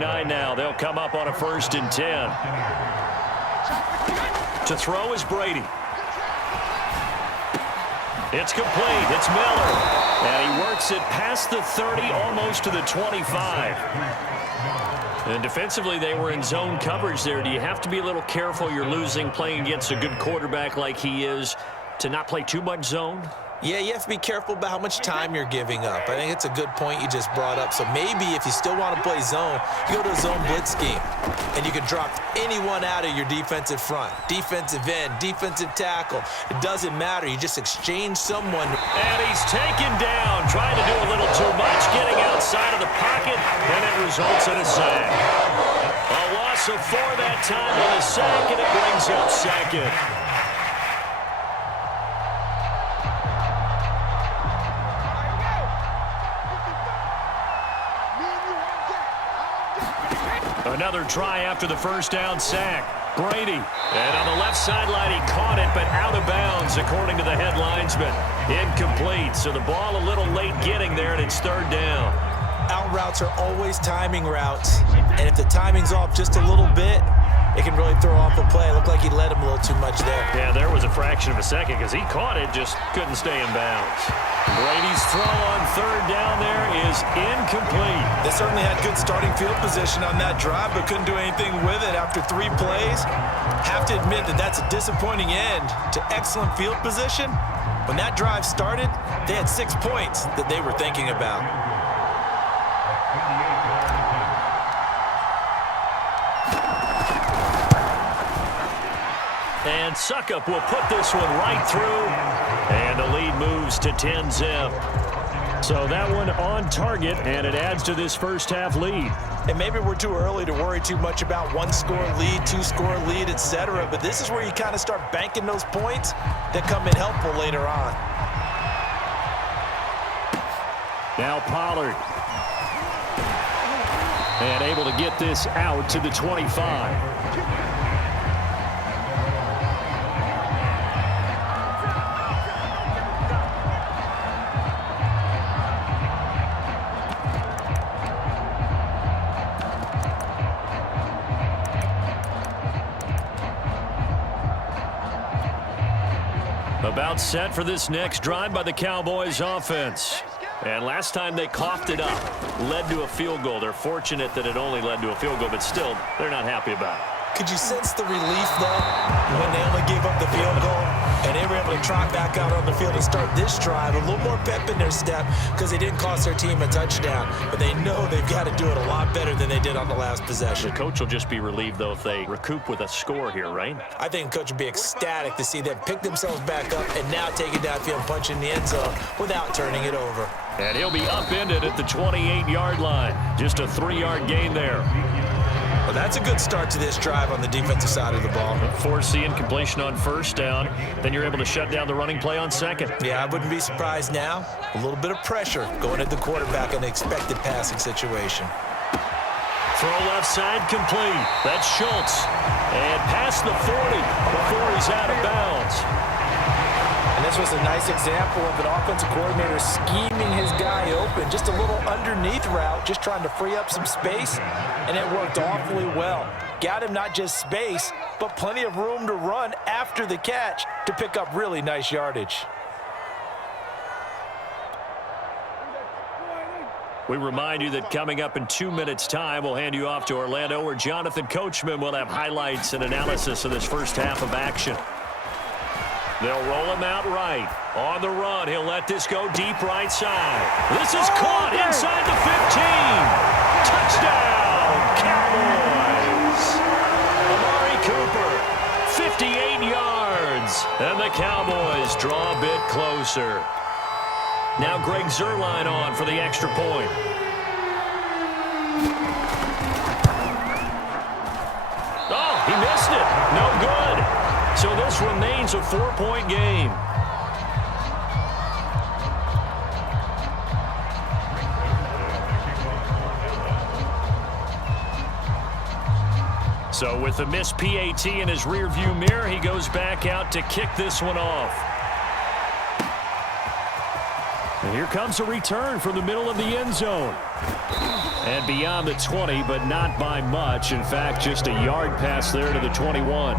39 now. They'll come up on a 1st and 10. To throw is Brady. It's complete. It's Miller. And he works it past the 30, almost to the 25. And defensively, they were in zone coverage there. Do you have to be a little careful? You're losing, playing against a good quarterback like he is, to not play too much zone? Yeah, you have to be careful about how much time you're giving up. I think it's a good point you just brought up. So maybe if you still want to play zone, you go to a zone blitz scheme. And you can drop anyone out of your defensive front. Defensive end, defensive tackle. It doesn't matter. You just exchange someone. And he's taken down, trying to do a little too much, getting outside of the pocket, and it results in a sack. A loss of 4 that time on a sack, and it brings up 2nd. Another try after the 1st down sack. Brady. And on the left sideline, he caught it, but out of bounds, according to the head linesman. Incomplete. So the ball a little late getting there, and it's 3rd down. Out routes are always timing routes. And if the timing's off just a little bit, it can really throw off a play. It looked like he led him a little too much there. Yeah, there was a fraction of a second because he caught it, just couldn't stay in bounds. Brady's throw on 3rd down there is incomplete. They certainly had good starting field position on that drive, but couldn't do anything with it after 3 plays. Have to admit that that's a disappointing end to excellent field position. When that drive started, they had 6 points that they were thinking about. And Suckup will put this one right through. And the lead moves to 10-zip. So that one on target, and it adds to this first half lead. And maybe we're too early to worry too much about 1-score lead, 2-score lead, etc. But this is where you kind of start banking those points that come in helpful later on. Now Pollard. And able to get this out to the 25. About set for this next drive by the Cowboys offense. And last time they coughed it up, led to a field goal. They're fortunate that it only led to a field goal, but still, they're not happy about it. Could you sense the relief, though, when they only gave up the field goal and they were able to trot back out on the field and start this drive? A little more pep in their step because they didn't cost their team a touchdown, but they know they've got to do it a lot better than they did on the last possession. The coach will just be relieved, though, if they recoup with a score here, right? I think the coach would be ecstatic to see them pick themselves back up and now take it downfield and punch in the end zone without turning it over. And he'll be upended at the 28-yard line. Just a 3-yard gain there. Well, that's a good start to this drive on the defensive side of the ball. Force the incompletion on 1st down. Then you're able to shut down the running play on 2nd. Yeah, I wouldn't be surprised now. A little bit of pressure going at the quarterback in the expected passing situation. Throw left side complete. That's Schultz. And past the 40 before he's out of bounds. And this was a nice example of an offensive coordinator scheming his guy open. Just a little underneath route, just trying to free up some space, and it worked awfully well. Got him not just space, but plenty of room to run after the catch to pick up really nice yardage. We remind you that coming up in 2 minutes' time, we'll hand you off to Orlando, where Jonathan Coachman will have highlights and analysis of this first half of action. They'll roll him out right. On the run, he'll let this go deep right side. This is caught inside the 15. Touchdown, Cowboys. Amari Cooper, 58 yards. And the Cowboys draw a bit closer. Now Greg Zuerlein on for the extra point. Oh, he missed it. No good. So this remains a 4-point game. So with the missed PAT in his rearview mirror, he goes back out to kick this one off. And here comes a return from the middle of the end zone. And beyond the 20, but not by much. In fact, just a yard pass there to the 21.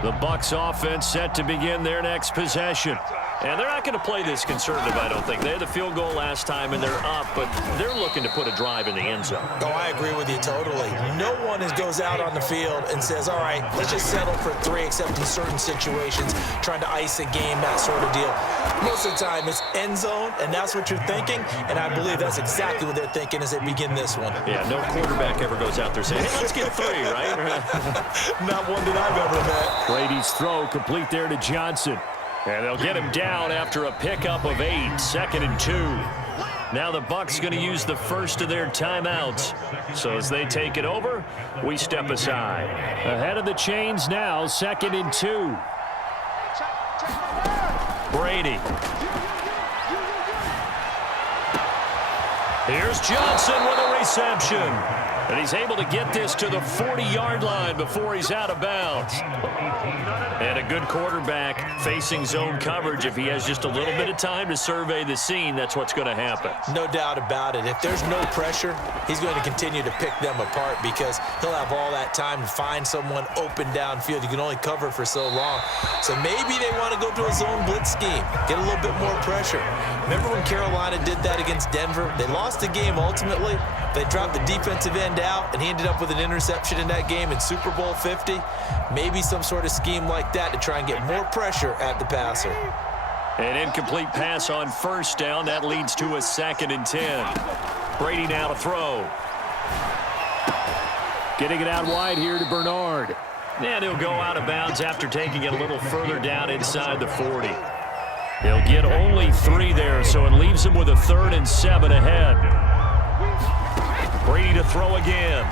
The Bucs offense set to begin their next possession. And they're not going to play this conservative, I don't think. They had the field goal last time, and they're up, but they're looking to put a drive in the end zone. Oh, I agree with you totally. No one goes out on the field and says, all right, let's just settle for 3, except in certain situations, trying to ice a game, that sort of deal. Most of the time, it's end zone, and that's what you're thinking, and I believe that's exactly what they're thinking as they begin this one. Yeah, no quarterback ever goes out there saying, hey, let's get 3, right? Not one that I've ever met. Brady's throw complete there to Johnson. And they'll get him down after a pickup of 8, 2nd and 2. Now the Bucs going to use the first of their timeouts. So as they take it over, we step aside. Ahead of the chains now, 2nd and 2. Brady. Here's Johnson with a reception. And he's able to get this to the 40-yard line before he's out of bounds. And a good quarterback facing zone coverage. If he has just a little bit of time to survey the scene, that's what's going to happen. No doubt about it. If there's no pressure, he's going to continue to pick them apart because he'll have all that time to find someone open downfield. You can only cover for so long. So maybe they want to go to a zone blitz scheme, get a little bit more pressure. Remember when Carolina did that against Denver? They lost the game ultimately. They dropped the defensive end out, and he ended up with an interception in that game in Super Bowl 50. Maybe some sort of scheme like that to try and get more pressure at the passer. An incomplete pass on first down. That leads to a 2nd and 10. Brady now to throw. Getting it out wide here to Bernard. And he'll go out of bounds after taking it a little further down inside the 40. He'll get only 3 there, so it leaves him with a 3rd and 7 ahead. Brady to throw again.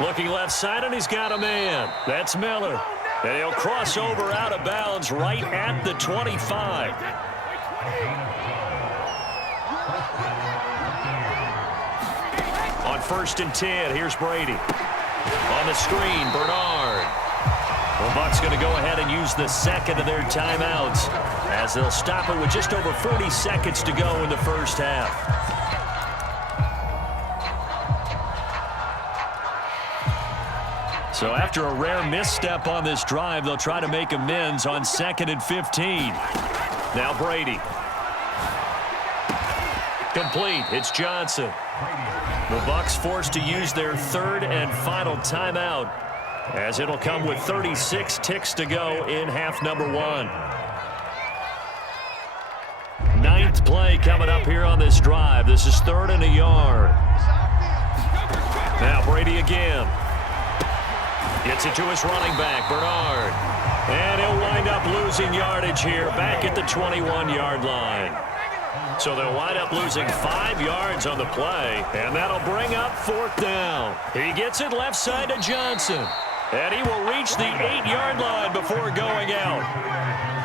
Looking left side, and he's got a man. That's Miller. And he'll cross over out of bounds right at the 25. On 1st and 10, here's Brady. On the screen, Bernard. The Bucs going to go ahead and use the 2nd of their timeouts as they'll stop it with just over 40 seconds to go in the first half. So after a rare misstep on this drive, they'll try to make amends on 2nd and 15. Now Brady. Complete. It's Johnson. The Bucs forced to use their 3rd and final timeout as it'll come with 36 ticks to go in half number 1. 9th play coming up here on this drive. This is 3rd and a yard. Now Brady again. Gets it to his running back, Bernard. And he'll wind up losing yardage here back at the 21-yard line. So they'll wind up losing 5 yards on the play, and that'll bring up 4th down. He gets it left side to Johnson. And he will reach the 8-yard line before going out.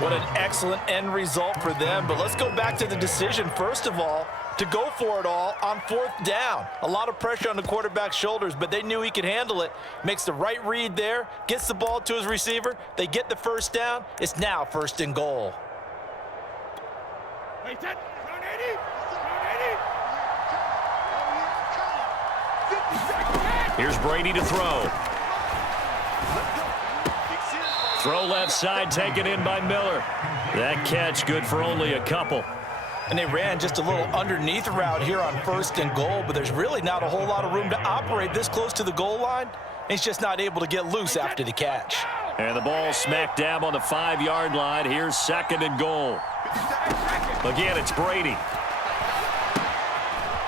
What an excellent end result for them. But let's go back to the decision, first of all, to go for it all on 4th down. A lot of pressure on the quarterback's shoulders, but they knew he could handle it. Makes the right read there, gets the ball to his receiver. They get the 1st down. It's now 1st and goal. Here's Brady to throw. Throw left side, taken in by Miller. That catch good for only a couple. And they ran just a little underneath route here on 1st and goal, but there's really not a whole lot of room to operate this close to the goal line. He's just not able to get loose after the catch. And the ball smack dab on the 5-yard line. Here's 2nd and goal. Again, it's Brady.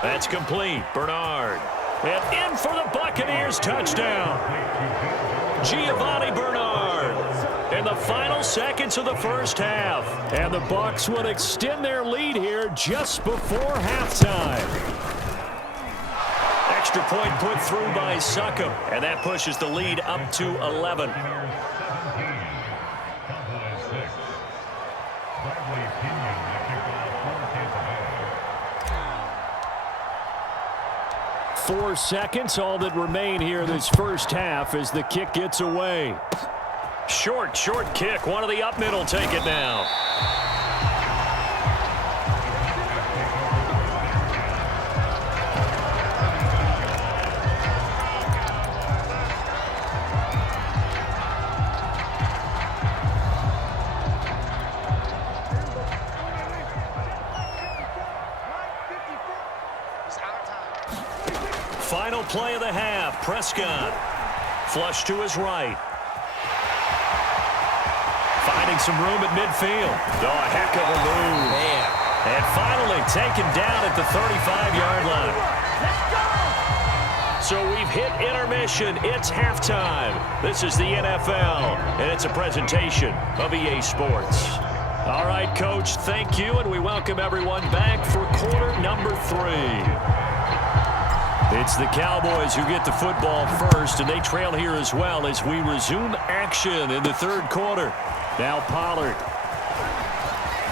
That's complete. Bernard. And in for the Buccaneers touchdown. Giovanni Bernard. In the final seconds of the first half. And the Bucs would extend their lead here just before halftime. Extra point put through by Succop. And that pushes the lead up to 11. 4 seconds, all that remain here this first half as the kick gets away. Short kick. One of the up middle take it now. Final play of the half. Prescott. Flush to his right. Finding some room at midfield. Oh, a heck of a move. Man. And finally taken down at the 35-yard line. So we've hit intermission. It's halftime. This is the NFL, and it's a presentation of EA Sports. All right, Coach, thank you, and we welcome everyone back for quarter number 3. It's the Cowboys who get the football first, and they trail here as well as we resume action in the third quarter. Now Pollard.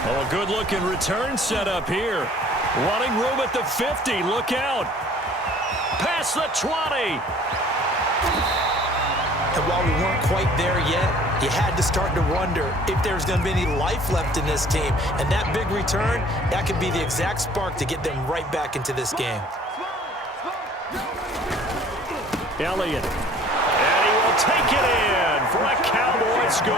Oh, a good-looking return set up here. Running room at the 50. Look out. Past the 20. And while we weren't quite there yet, you had to start to wonder if there's going to be any life left in this team. And that big return, that could be the exact spark to get them right back into this game. Elliott. And he will take it in for a Cowboy score.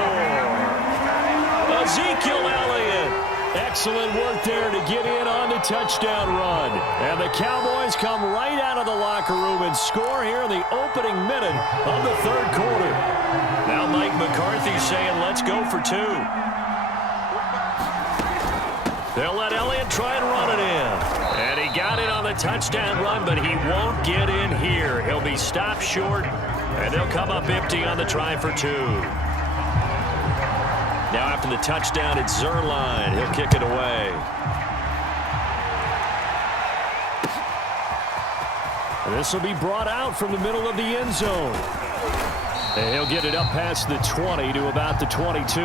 Ezekiel Elliott. Excellent work there to get in on the touchdown run. And the Cowboys come right out of the locker room and score here in the opening minute of the third quarter. Now Mike McCarthy saying, let's go for 2. They'll let Elliott try and run it in. And he got in on the touchdown run, but he won't get in here. He'll be stopped short, and they'll come up empty on the try for 2. Now after the touchdown, it's Zerline. He'll kick it away. This will be brought out from the middle of the end zone. And he'll get it up past the 20 to about the 22.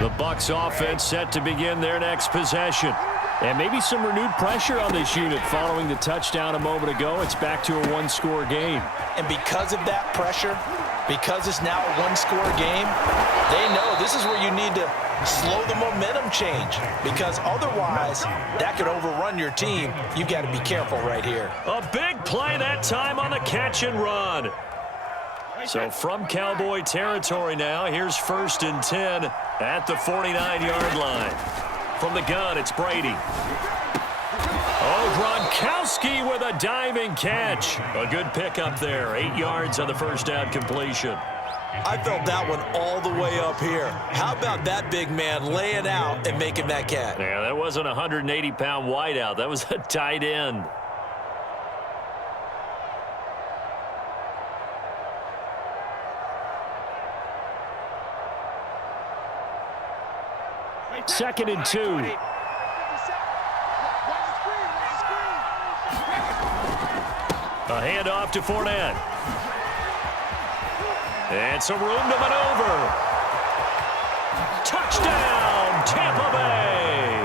The Bucs offense set to begin their next possession. And maybe some renewed pressure on this unit following the touchdown a moment ago. It's back to a one-score game. And because of that pressure, because it's now a one-score game, they know this is where you need to slow the momentum change. Because otherwise, that could overrun your team. You got to be careful right here. A big play that time on the catch and run. So from Cowboy territory now, here's 1st and 10 at the 49-yard line. From the gun, it's Brady. Oh, Gronkowski with a diving catch. A good pickup there. 8 yards on the first down completion. I felt that one all the way up here. How about that big man laying out and making that catch? Yeah, that wasn't a 180-pound wideout. That was a tight end. Second and 2. A handoff to Fournette. And some room to maneuver. Touchdown, Tampa Bay.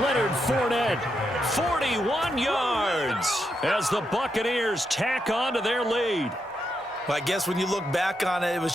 Leonard Fournette, 41 yards as the Buccaneers tack on to their lead. Well, I guess when you look back on it, it was